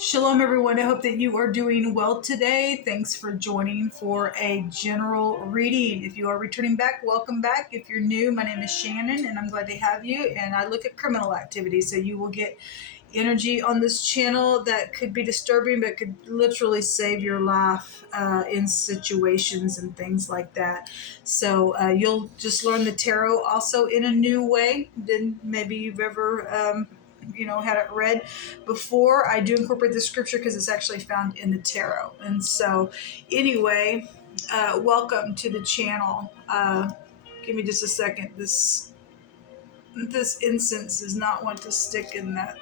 Shalom, everyone. I hope that you are doing well today. Thanks for joining for a general reading. If you are returning back, welcome back. If you're new, my name is Shannon, and I'm glad to have you. And I look at criminal activity, so you will get energy on this channel that could be disturbing, but could literally save your life in situations and things like that. So you'll just learn the tarot also in a new way than maybe you've ever had it read before. I do incorporate the scripture because it's actually found in the tarot. And so anyway, welcome to the channel. Give me just a second. This incense does not want to stick in that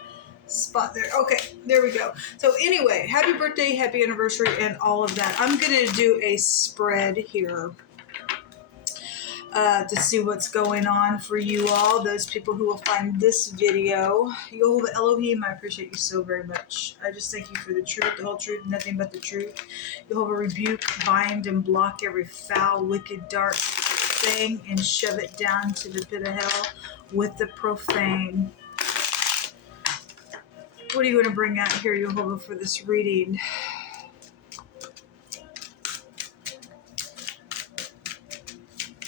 spot there. Okay, there we go. So anyway, happy birthday, happy anniversary, and all of that. I'm going to do a spread here to see what's going on for you all, those people who will find this video. Yehovah Elohim, I appreciate you so very much. I just thank you for the truth, the whole truth, nothing but the truth. Yehovah, rebuke, bind, and block every foul, wicked, dark thing and shove it down to the pit of hell with the profane. What are you going to bring out here, Yehovah, for this reading?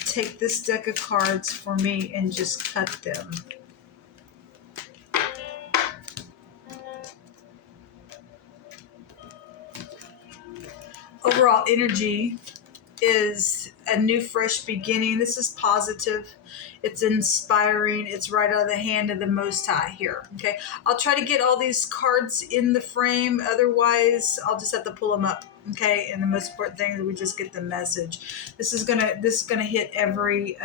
Take this deck of cards for me and just cut them. Overall energy is a new, fresh beginning. This is positive. It's inspiring. It's right out of the hand of the Most High here. Okay, I'll try to get all these cards in the frame. Otherwise, I'll just have to pull them up. Okay, and the most important thing is we just get the message. This is gonna hit every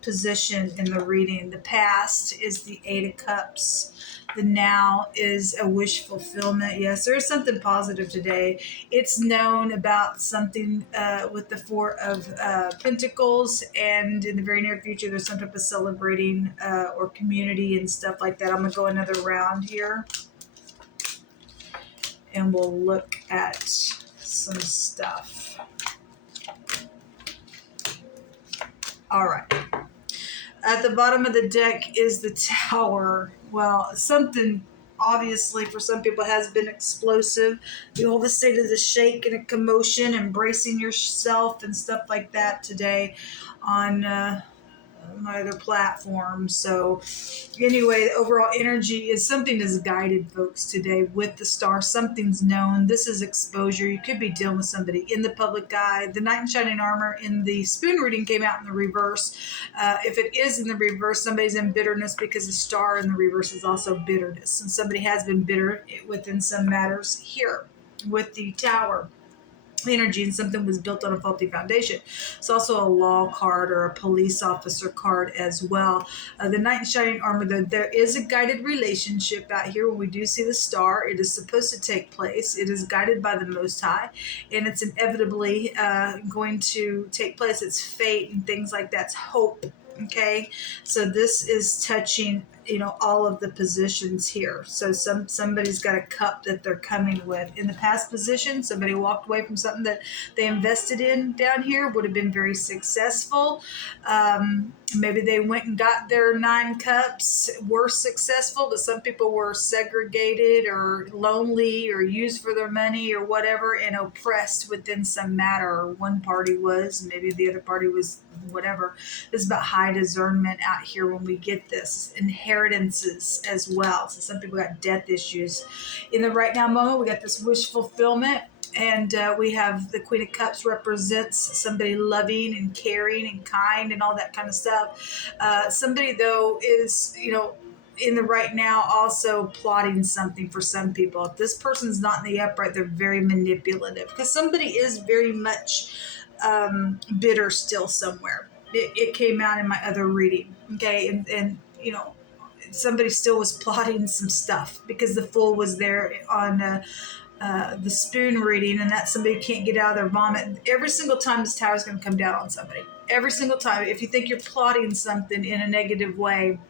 position in the reading. The past is the Eight of Cups. The now is a wish fulfillment. Yes, there's something positive today. It's known about something with the Four of Pentacles, and in the very near future, there's some type of celebrating or community and stuff like that. I'm going to go another round here, and we'll look at some stuff. All right. At the bottom of the deck is the Tower. Well, something obviously for some people has been explosive. The whole state of the shake and a commotion, embracing yourself and stuff like that today on my other platform. So anyway, the overall energy is something is guided, folks, today with the star. Something's known. This is exposure. You could be dealing with somebody in the public eye. The Knight in Shining Armor in the spoon reading came out in the reverse. If it is in the reverse, somebody's in bitterness because the star in the reverse is also bitterness. And somebody has been bitter within some matters here with the Tower energy, and something was built on a faulty foundation. It's also a law card or a police officer card as well. The Knight in Shining Armor, though, there is a guided relationship out here. When we do see the star, it is supposed to take place. It is guided by the Most High, and it's inevitably going to take place. It's fate and things like that. It's hope. Okay, so this is touching all of the positions here. So somebody's got a cup that they're coming with. In the past position, somebody walked away from something that they invested in down here, would have been very successful. Maybe they went and got their 9 cups, were successful, but some people were segregated or lonely or used for their money or whatever and oppressed within some matter. One party was, maybe the other party was whatever. This is about high discernment out here when we get this. Inheritances as well. So some people got death issues. In the right now moment, we got this wish fulfillment. And we have the Queen of Cups represents somebody loving and caring and kind and all that kind of stuff. Somebody, though, is, in the right now also plotting something for some people. If this person's not in the upright, they're very manipulative because somebody is very much bitter still somewhere. It came out in my other reading. Okay. And somebody still was plotting some stuff because the Fool was there on the spoon reading, and that somebody can't get out of their vomit. Every single time this tower is going to come down on somebody. Every single time. If you think you're plotting something in a negative way,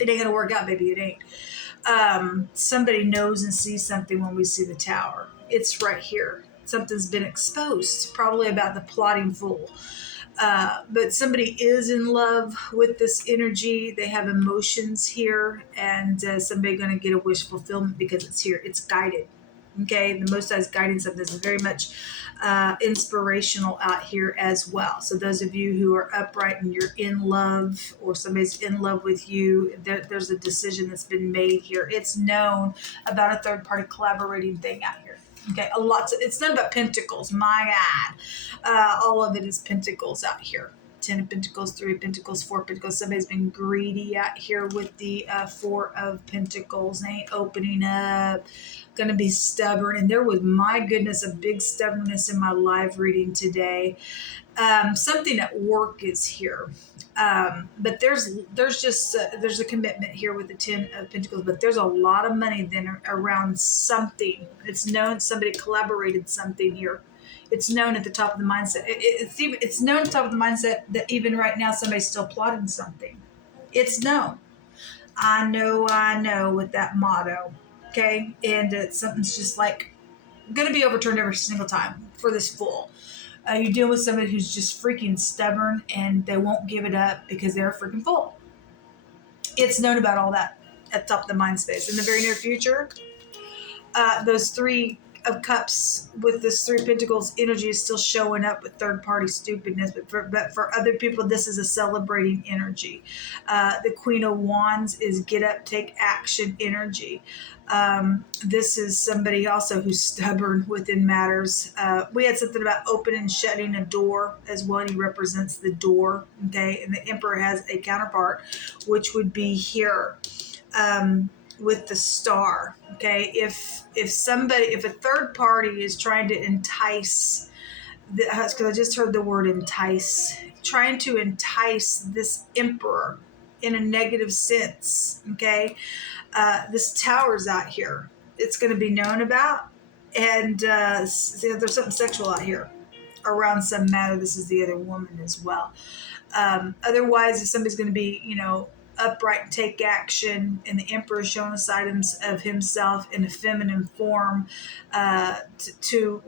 it ain't going to work out, baby. It ain't. Somebody knows and sees something when we see the Tower. It's right here. Something's been exposed, probably about the plotting Fool. But somebody is in love with this energy. They have emotions here, and somebody going to get a wish fulfillment because it's here. It's guided. Okay, the Most High is guiding something. This is very much inspirational out here as well. So those of you who are upright and you're in love, or somebody's in love with you, there's a decision that's been made here. It's known about a third party collaborating thing out here. Okay, it's not about pentacles. My God, all of it is pentacles out here. 10 of Pentacles, 3 of Pentacles, 4 of Pentacles. Somebody's been greedy out here with the 4 of Pentacles. They ain't opening up. Going to be stubborn. And there was, my goodness, a big stubbornness in my live reading today. Something at work is here. But there's a commitment here with the 10 of Pentacles, but there's a lot of money then around something. It's known somebody collaborated something here. It's known at the top of the mindset. It's known at the top of the mindset that even right now somebody's still plotting something. It's known. I know with that motto. Okay? And something's just like going to be overturned every single time for this fool. You deal with somebody who's just freaking stubborn and they won't give it up because they're a freaking fool. It's known about all that at the top of the mind space. In the very near future, those 3 of Cups with this 3 of Pentacles energy is still showing up with third-party stupidness, but for other people, this is a celebrating energy. The Queen of Wands is get up, take action energy. This is somebody also who's stubborn within matters. We had something about opening and shutting a door as well. He represents the door, okay? And the Emperor has a counterpart, which would be here. With the Star, okay? If a third party is trying to entice, because I just heard the word entice, trying to entice this Emperor in a negative sense, okay? This Tower's out here. It's going to be known about, and there's something sexual out here around some matter. This is the other woman as well. Otherwise, if somebody's going to be, upright and take action, and the Emperor is showing a side of himself in a feminine form, to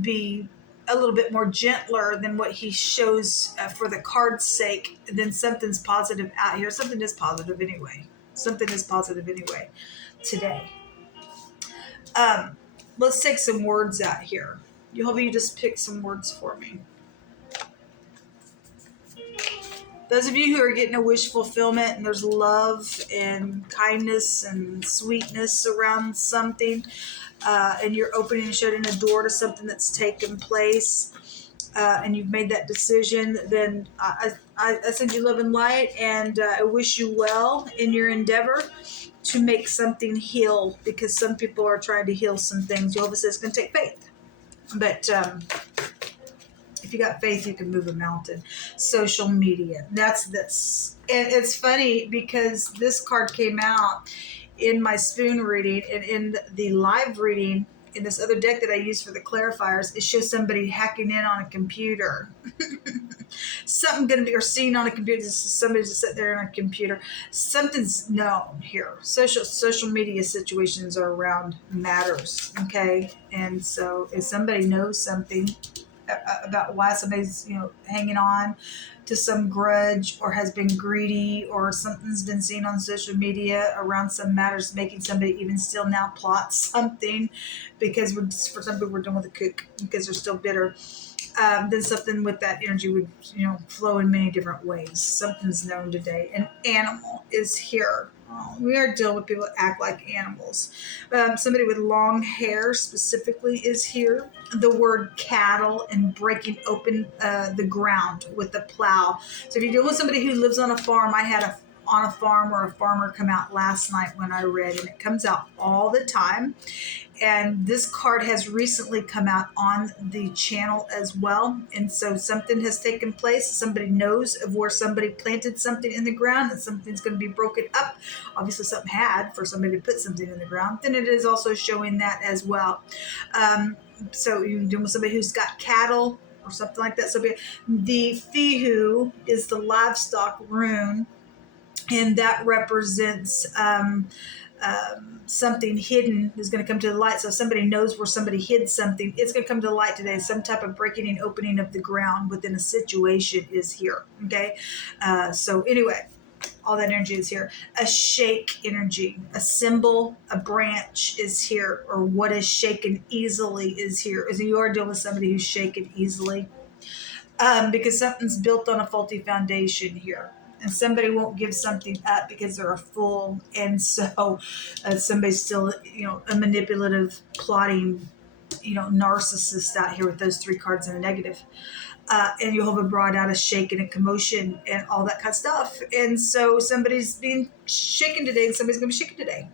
be a little bit more gentler than what he shows for the card's sake, then something's positive out here. Something is positive anyway. Today. Let's take some words out here. You just pick some words for me. Those of you who are getting a wish fulfillment and there's love and kindness and sweetness around something, and you're opening and shutting a door to something that's taken place, and you've made that decision, then I send you love and light, and I wish you well in your endeavor to make something heal, because some people are trying to heal some things. Jehovah says it's going to take faith. But if you got faith, you can move a mountain. Social media. That's this. And it's funny because this card came out in my spoon reading, and in the live reading, in this other deck that I use for the clarifiers, it shows somebody hacking in on a computer. Something going to be, or seen on a computer. Somebody just sitting there on a computer. Something's known here. Social media situations are around matters. Okay. And so if somebody knows something about why somebody's hanging on to some grudge, or has been greedy, or something's been seen on social media around some matters, making somebody even still now plot something, because for some people we're done with the cook because they're still bitter, then something with that energy would flow in many different ways. Something's known today. An animal is here. We are dealing with people that act like animals. Somebody with long hair specifically is here. The word cattle and breaking open the ground with the plow. So if you're dealing with somebody who lives on a farm, I had on a farm or a farmer come out last night when I read, and it comes out all the time. And this card has recently come out on the channel as well. And so something has taken place. Somebody knows of where somebody planted something in the ground, and something's going to be broken up. Obviously something had for somebody to put something in the ground. Then it is also showing that as well. So you're dealing with somebody who's got cattle or something like that. So the Fihu is the livestock rune, and that represents something hidden is going to come to the light. So if somebody knows where somebody hid something, it's going to come to the light today. Some type of breaking and opening of the ground within a situation is here. Okay. So anyway, All that energy is here. A shake energy, a symbol, a branch is here, or what is shaken easily is here. As you are dealing with somebody who's shaken easily, because something's built on a faulty foundation here. And somebody won't give something up because they're a fool. And so somebody's still, a manipulative, plotting, narcissist out here with those 3 cards in the negative. And Jehovah brought out a shake and a commotion and all that kind of stuff. And so somebody's being shaken today and somebody's going to be shaken today.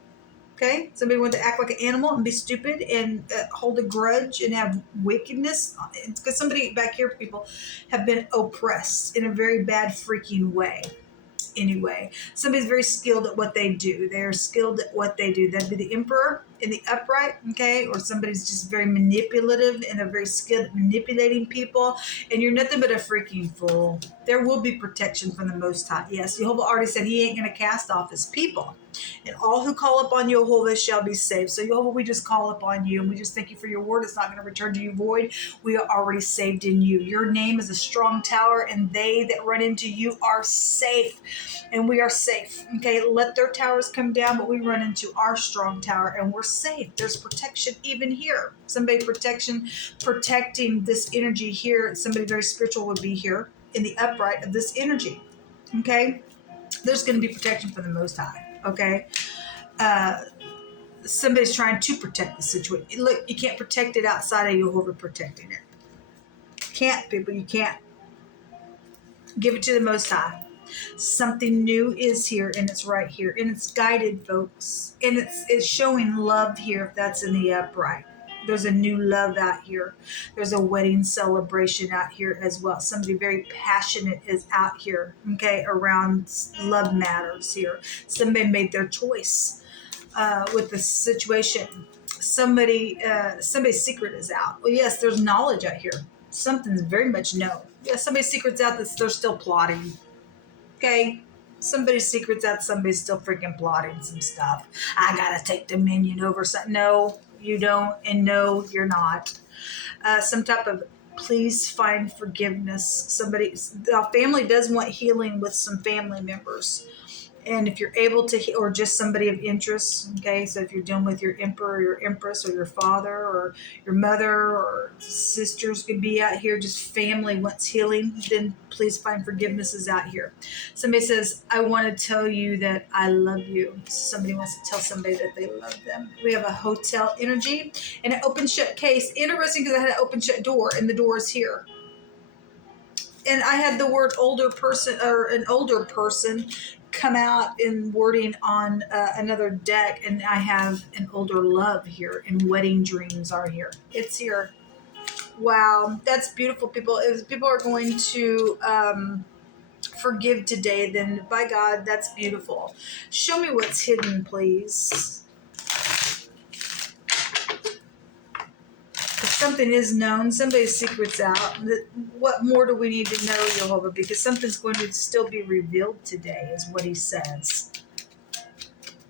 Okay? Somebody wants to act like an animal and be stupid and hold a grudge and have wickedness. Because somebody back here, people, have been oppressed in a very bad freaking way. Anyway, somebody's very skilled at what they do. They're skilled at what they do. That'd be the emperor in the upright, okay? Or somebody's just very manipulative and they're very skilled at manipulating people. And you're nothing but a freaking fool. There will be protection from the Most High. Yes, Jehovah already said he ain't going to cast off his people. And all who call upon Jehovah shall be saved. So Jehovah, we just call upon you and we just thank you for your word. It's not going to return to you void. We are already saved in you. Your name is a strong tower and they that run into you are safe. And we are safe. Okay, let their towers come down, but we run into our strong tower and we're safe. There's protection even here. Somebody protecting this energy here. Somebody very spiritual would be here in the upright of this energy. Okay, there's going to be protection from the Most High. Okay, somebody's trying to protect the situation. Look, you can't protect it outside of Jehovah protecting it. Can't, people. You can't. Give it to the Most High. Something new is here and it's right here and it's guided, folks, and it's showing love here. If that's in the upright, there's a new love out here. There's a wedding celebration out here as well. Somebody very passionate is out here, okay, around love matters here. Somebody made their choice with the situation. Somebody's secret is out. Well, yes, there's knowledge out here. Something's very much known. Yeah, somebody's secret's out that they're still plotting. Okay, somebody's secret's out. Somebody's still freaking plotting some stuff. I gotta take dominion over something. No, you don't, and no, you're not. Some type of please find forgiveness. The family does want healing with some family members. And if you're able to, or just somebody of interest, okay, so if you're dealing with your emperor or your empress or your father or your mother or sisters could be out here, just family wants healing, then please find forgiveness is out here. Somebody says, I want to tell you that I love you. Somebody wants to tell somebody that they love them. We have a hotel energy and an open shut case. Interesting because I had an open shut door and the door is here. And I had the word older person or an older person come out in wording on another deck, and I have an older love here and wedding dreams are here. It's here. Wow, that's beautiful, people. If people are going to forgive today, then by God, that's beautiful. Show me what's hidden, please. If something is known, somebody's secret's out. What more do we need to know, Jehovah? Because something's going to still be revealed today, is what he says.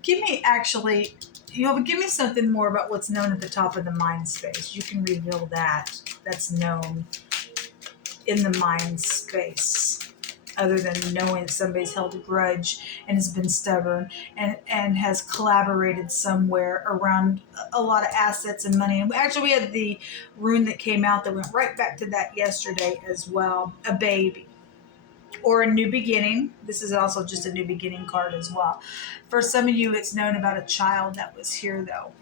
Jehovah, give me something more about what's known at the top of the mind space. You can reveal that. That's known in the mind space. Other than knowing somebody's held a grudge and has been stubborn and has collaborated somewhere around a lot of assets and money. And actually, we had the rune that came out that went right back to that yesterday as well. A baby or a new beginning. This is also just a new beginning card as well. For some of you, it's known about a child that was here, though.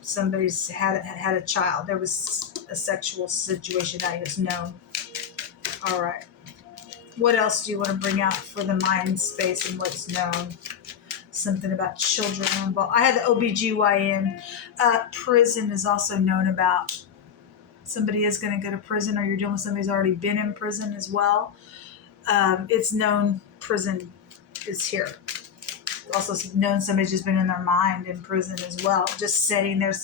Somebody's had a child. There was a sexual situation that is known. All right. What else do you want to bring out for the mind space and what's known? Something about children involved. I had the OBGYN. Prison is also known about. Somebody is going to go to prison, or you're dealing with somebody who's already been in prison as well. It's known prison is here. Also known somebody's just been in their mind in prison as well. Just sitting there,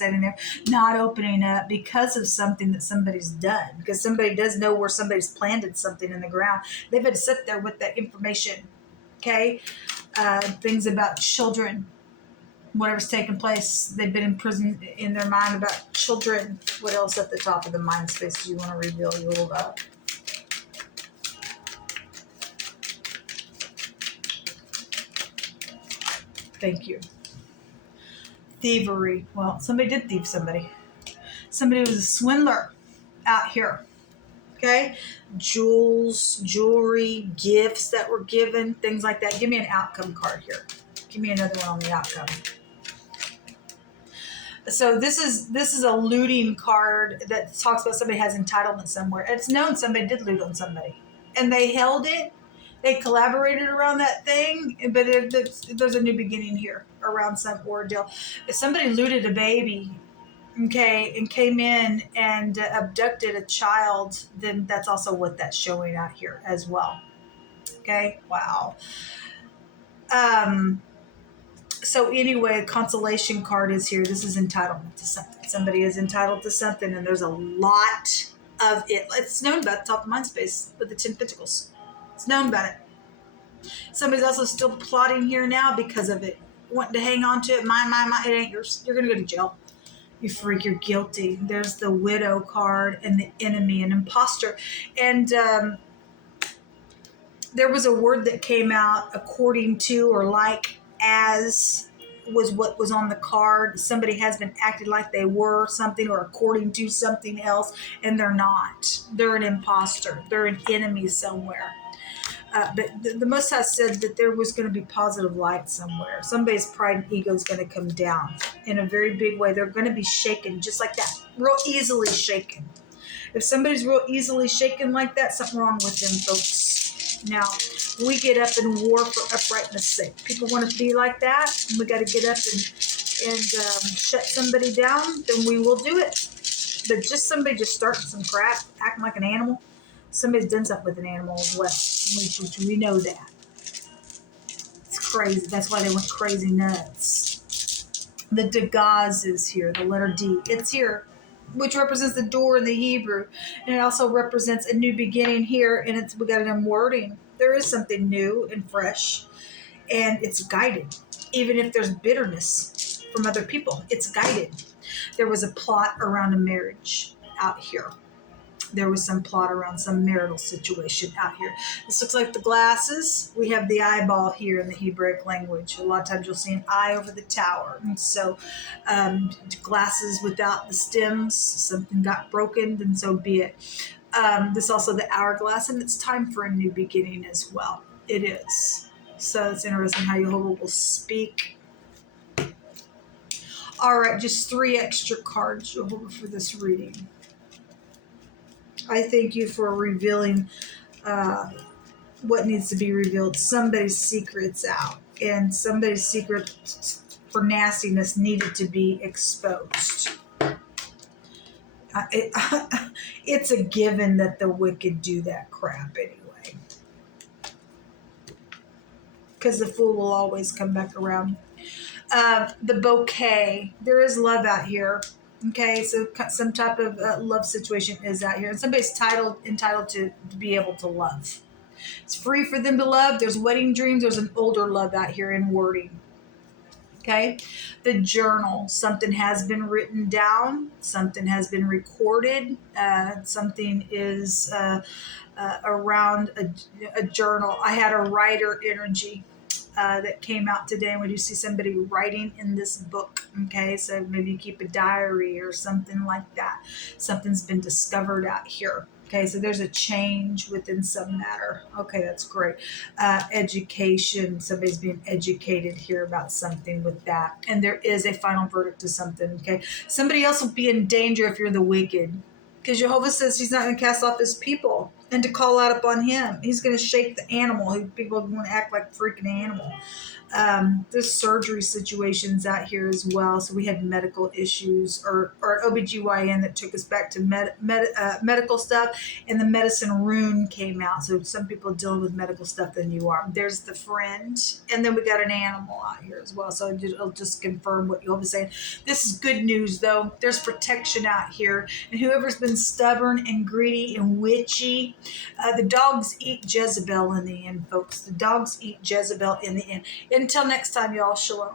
not opening up because of something that somebody's done. Because somebody does know where somebody's planted something in the ground. They've had to sit there with that information. Okay? Things about children. Whatever's taken place. They've been in prison in their mind about children. What else at the top of the mind space do you want to reveal? Thank you. Thievery. Well, somebody did thieve somebody. Somebody was a swindler out here. Okay? Jewels, jewelry, gifts that were given, things like that. Give me an outcome card here. Give me another one on the outcome. So this is a looting card that talks about somebody has entitlement somewhere. It's known somebody did loot on somebody, and they held it. They collaborated around that thing, but there's a new beginning here around some ordeal. If somebody looted a baby, okay, and came in and abducted a child, then that's also what that's showing out here as well. Okay, wow. So anyway, a consolation card is here. This is entitlement to something. Somebody is entitled to something, and there's a lot of it. It's known about the top of mind space with the 10 Pentacles. It's known about it. Somebody's also still plotting here now because of it. Wanting to hang on to it. Mine. It ain't yours. You're going to go to jail. You freak, you're guilty. There's the widow card and the enemy and imposter. And there was a word that came out according to or like as was what was on the card. Somebody has been acted like they were something or according to something else, and they're not. They're an imposter. They're an enemy somewhere. But the Most High said that there was going to be positive light somewhere. Somebody's pride and ego is going to come down in a very big way. They're going to be shaken just like that, real easily shaken. If somebody's real easily shaken like that, something wrong with them, folks. Now, we get up and war for uprightness' sake. People want to be like that, and we got to get up and shut somebody down, then we will do it. But just somebody just starting some crap, acting like an animal, somebody's done something with an animal as well. We know that. It's crazy. That's why they went crazy nuts. The Dagaz is here, the letter D. It's here, which represents the door in the Hebrew. And it also represents a new beginning here. And we got an wording. There is something new and fresh. And it's guided. Even if there's bitterness from other people, it's guided. There was a plot around a marriage out here. There was some plot around some marital situation out here. This looks like the glasses. We have the eyeball here in the Hebraic language. A lot of times you'll see an eye over the tower. And so glasses without the stems, something got broken, then so be it. This also the hourglass, and it's time for a new beginning as well. It is. So it's interesting how Jehovah will speak. All right, just 3 extra cards, Jehovah, for this reading. I thank you for revealing what needs to be revealed. Somebody's secret's out, and somebody's secret for nastiness needed to be exposed. It's a given that the wicked do that crap anyway, because the fool will always come back around. The bouquet. There is love out here. Okay, so some type of love situation is out here. And somebody's entitled to be able to love. It's free for them to love. There's wedding dreams. There's an older love out here in wording. Okay, the journal. Something has been written down. Something has been recorded. Something is around a journal. I had a writer energy that came out today, and we do see somebody writing in this book. Okay, so maybe you keep a diary or something like that. Something's been discovered out here. Okay, so there's a change within some matter. Okay, that's great. Education, somebody's being educated here about something with that. And there is a final verdict to something. Okay, somebody else will be in danger if you're the wicked, because Jehovah says he's not going to cast off his people and to call out upon him. He's going to shake the animal. People want to act like a freaking animal. There's surgery situations out here as well. So we had medical issues or an OBGYN that took us back to medical stuff, and the medicine rune came out. So some people are dealing with medical stuff than you are. There's the friend, and then we got an animal out here as well. So I'll just confirm what you'll be saying. This is good news, though. There's protection out here, and whoever's been stubborn and greedy and witchy, the dogs eat Jezebel in the end, folks. The dogs eat Jezebel in the end. Until next time, y'all, shalom.